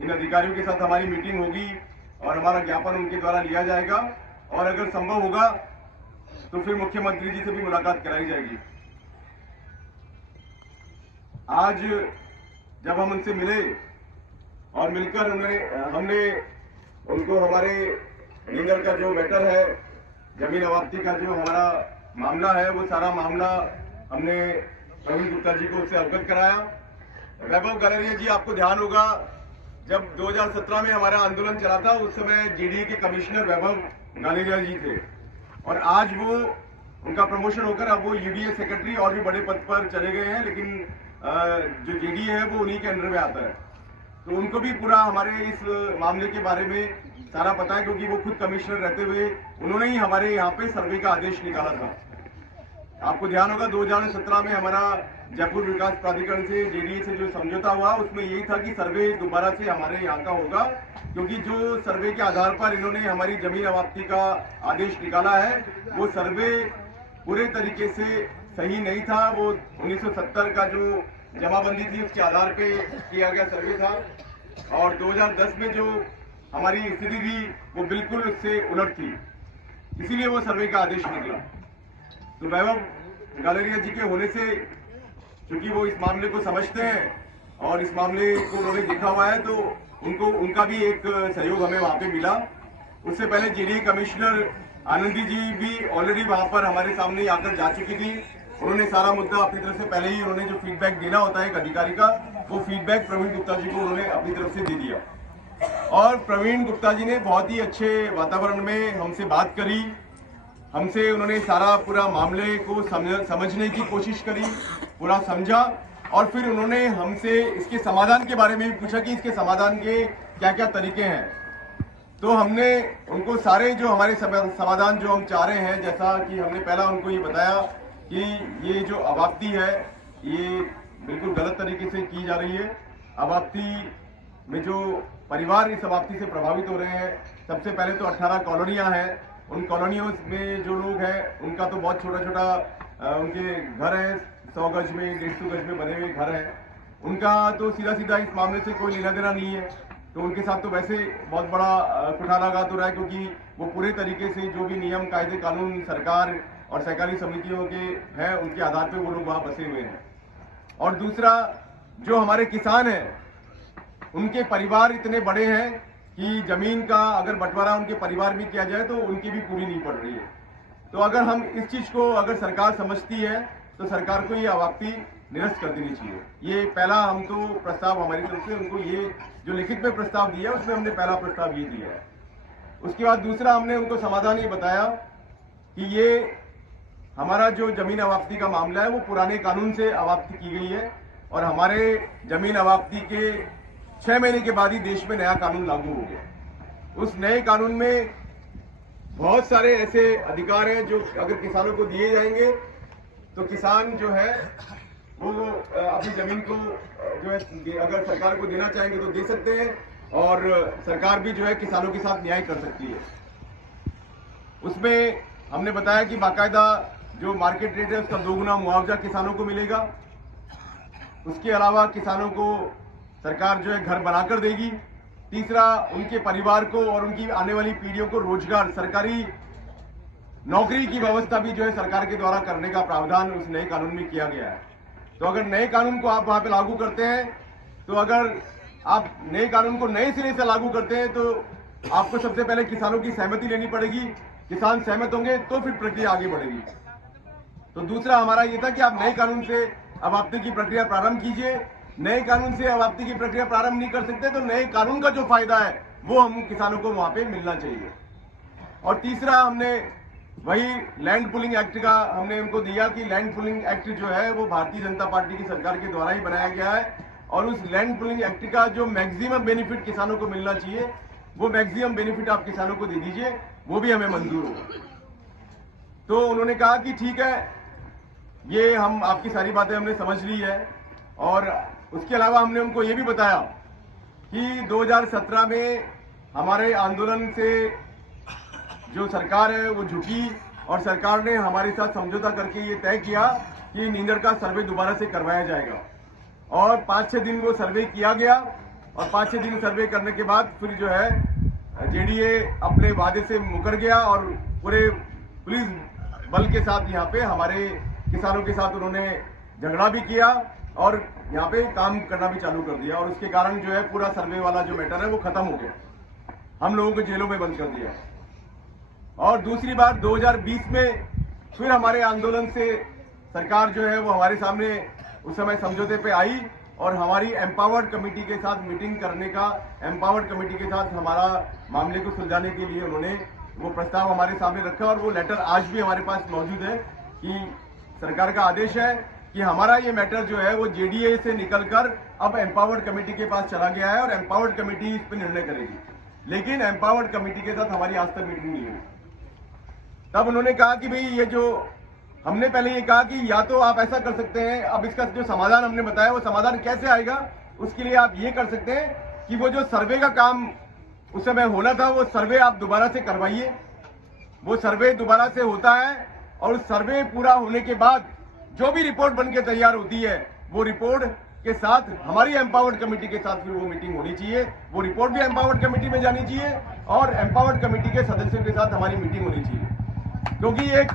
इन अधिकारियों के साथ हमारी मीटिंग होगी और हमारा ज्ञापन उनके द्वारा लिया जाएगा और अगर संभव होगा तो फिर मुख्यमंत्री जी से भी मुलाकात कराई जाएगी। आज जब हम उनसे मिले और मिलकर हमने उनको हमारे नींदड़ का जो मैटर है, जमीन अवाप्ती का जो हमारा मामला है, वो सारा मामला हमने प्रवीण गुप्ता जी को उससे अवगत कराया। वैभव गालेरिया जी, आपको ध्यान होगा जब 2017 में हमारा आंदोलन चला था उस समय जेडीए के कमिश्नर वैभव गालेरिया जी थे और आज वो उनका प्रमोशन होकर अब वो यूडीए सेक्रेटरी और भी बड़े पद पर चले गए हैं, लेकिन जो जेडीए है वो उन्हीं के अंडर में आता है। तो उनको भी पूरा हमारे इस मामले के बारे में सारा पता है, क्योंकि वो खुद कमिश्नर रहते हुए उन्होंने ही हमारे यहाँ पे सर्वे का आदेश निकाला था। आपको ध्यान होगा 2017 में हमारा जयपुर विकास प्राधिकरण से जेडीए से जो समझौता हुआ उसमें यही था कि सर्वे दोबारा से हमारे यहाँ का होगा, क्योंकि जो सर्वे के आधार पर इन्होंने हमारी जमीन अवाप्ती का आदेश निकाला है वो सर्वे पूरे तरीके से सही नहीं था। वो 1970 का जो जमाबंदी थी उसके आधार पे किया गया सर्वे था और 2010 में जो हमारी स्थिति थी वो बिल्कुल उससे उलट थी, इसीलिए वो सर्वे का आदेश निकला। तो वैभव गालेरिया जी के होने से, क्योंकि वो इस मामले को समझते हैं और इस मामले को उन्होंने देखा हुआ है, तो उनका भी एक सहयोग हमें वहां पे मिला। उससे पहले जेडीए कमिश्नर आनंदी जी भी ऑलरेडी वहां पर हमारे सामने आकर जा चुकी थी। उन्होंने सारा मुद्दा अपनी तरफ से पहले ही उन्होंने जो फीडबैक देना होता है एक अधिकारी का, वो फीडबैक प्रवीण गुप्ता जी को उन्होंने अपनी तरफ से दे दिया और प्रवीण गुप्ता जी ने बहुत ही अच्छे वातावरण में हमसे बात करी। हमसे उन्होंने सारा पूरा मामले को समझने की कोशिश करी, पूरा समझा और फिर उन्होंने हमसे इसके समाधान के बारे में भी पूछा कि इसके समाधान के क्या क्या तरीके हैं। तो हमने उनको सारे जो हमारे समाधान जो हम चाह रहे हैं, जैसा कि हमने पहला उनको ये बताया कि ये जो अवाप्ती है ये बिल्कुल गलत तरीके से की जा रही है। अवाप्ती में जो परिवार इस अवाप्ती से प्रभावित हो रहे हैं, सबसे पहले तो 18 कॉलोनियां हैं, उन कॉलोनियों में जो लोग हैं उनका तो बहुत छोटा छोटा उनके घर है, 100 गज में 150 गज में बने हुए घर हैं, उनका तो सीधा सीधा इस मामले से कोई लेना देना नहीं है। तो उनके साथ तो वैसे बहुत बड़ा कुठाराघात हो रहा है, क्योंकि वो पूरे तरीके से जो भी नियम कायदे कानून सरकार और सहकारी समितियों के हैं उनके आधार पे वो लोग वहां बसे हुए हैं। और दूसरा, जो हमारे किसान हैं उनके परिवार इतने बड़े हैं कि जमीन का अगर बंटवारा उनके परिवार में किया जाए तो उनकी भी पूरी नहीं पड़ रही है। तो अगर हम इस चीज को अगर सरकार समझती है तो सरकार को ये अवाप्ती निरस्त कर देनी चाहिए। ये पहला हम तो प्रस्ताव हमारी तरफ से उनको, ये जो लिखित में प्रस्ताव दिया उसमें हमने पहला प्रस्ताव ये दिया है। उसके बाद दूसरा, हमने उनको समाधान ये बताया कि ये हमारा जो जमीन अवाप्ती का मामला है वो पुराने कानून से अवाप्ती की गई है और हमारे जमीन अवाप्ती के 6 महीने के बाद ही देश में नया कानून लागू हो गया। उस नए कानून में बहुत सारे ऐसे अधिकार हैं जो अगर किसानों को दिए जाएंगे तो किसान जो है वो अपनी जमीन को जो है अगर सरकार को देना चाहेंगे तो दे सकते हैं और सरकार भी जो है किसानों के साथ न्याय कर सकती है। उसमें हमने बताया कि बाकायदा जो मार्केट रेट है उसका 2 गुना मुआवजा किसानों को मिलेगा। उसके अलावा किसानों को सरकार जो है घर बनाकर देगी। तीसरा, उनके परिवार को और उनकी आने वाली पीढ़ियों को रोजगार, सरकारी नौकरी की व्यवस्था भी जो है सरकार के द्वारा करने का प्रावधान उस नए कानून में किया गया है। तो अगर नए कानून को आप वहां पे लागू करते हैं, तो अगर आप नए कानून को नए सिरे से लागू करते हैं तो आपको सबसे पहले किसानों की सहमति लेनी पड़ेगी। किसान सहमत होंगे तो फिर प्रक्रिया आगे बढ़ेगी। तो दूसरा हमारा ये था कि आप नए कानून से अवाप्ती की प्रक्रिया प्रारंभ कीजिए। नए कानून से अवाप्ती की प्रक्रिया प्रारंभ नहीं कर सकते तो नए कानून का जो फायदा है वो हम किसानों को वहां पे मिलना चाहिए। और तीसरा, हमने वही लैंड पुलिंग एक्ट का हमने उनको दिया कि लैंड पुलिंग एक्ट जो है वो भारतीय जनता पार्टी की सरकार के द्वारा ही बनाया गया है और उस लैंड पुलिंग एक्ट का जो मैक्सिमम बेनिफिट किसानों को मिलना चाहिए वो मैक्सिमम बेनिफिट आप किसानों को दे दीजिए, वो भी हमें मंजूर होगा। तो उन्होंने कहा कि ठीक है, ये हम आपकी सारी बातें हमने समझ ली है। और उसके अलावा हमने उनको ये भी बताया कि 2017 में हमारे आंदोलन से जो सरकार है वो झुकी और सरकार ने हमारे साथ समझौता करके ये तय किया कि नींदड़ का सर्वे दोबारा से करवाया जाएगा और 5-6 दिन वो सर्वे किया गया और 5-6 दिन सर्वे करने के बाद फिर जो है जेडीए अपने वादे से मुकर गया और पूरे पुलिस बल के साथ यहाँ पे हमारे किसानों के साथ उन्होंने झगड़ा भी किया और यहाँ पे काम करना भी चालू कर दिया और उसके कारण जो है पूरा सर्वे वाला जो मैटर है वो खत्म हो गया। हम लोगों को जेलों में बंद कर दिया। और दूसरी बार 2020 में फिर हमारे आंदोलन से सरकार जो है वो हमारे सामने उस समय समझौते पे आई और हमारी एम्पावर्ड कमेटी के साथ मीटिंग करने का, एम्पावर्ड कमेटी के साथ हमारा मामले को सुलझाने के लिए उन्होंने वो प्रस्ताव हमारे सामने रखा और वो लेटर आज भी हमारे पास मौजूद है कि सरकार का आदेश है कि हमारा ये मैटर जो है वो जेडीए से निकलकर अब एम्पावर्ड कमेटी के पास चला गया है और एम्पावर्ड कमेटी इस पर निर्णय करेगी। लेकिन एम्पावर्ड कमेटी के साथ हमारी आज तक मीटिंग नहीं हुई। तब उन्होंने कहा कि भाई ये जो हमने पहले ये कहा कि या तो आप ऐसा कर सकते हैं, अब इसका जो समाधान हमने बताया वो समाधान कैसे आएगा उसके लिए आप ये कर सकते हैं कि वो जो सर्वे का काम उस समय होना था वो सर्वे आप दोबारा से करवाइए। वो सर्वे दोबारा से होता है और उस सर्वे पूरा होने के बाद जो भी रिपोर्ट बनके तैयार होती है वो रिपोर्ट के साथ हमारी एम्पावर्ड कमेटी के साथ फिर वो मीटिंग होनी चाहिए। वो रिपोर्ट भी एम्पावर्ड कमेटी में जानी चाहिए और एम्पावर्ड कमेटी के सदस्यों के साथ हमारी मीटिंग होनी चाहिए, क्योंकि एक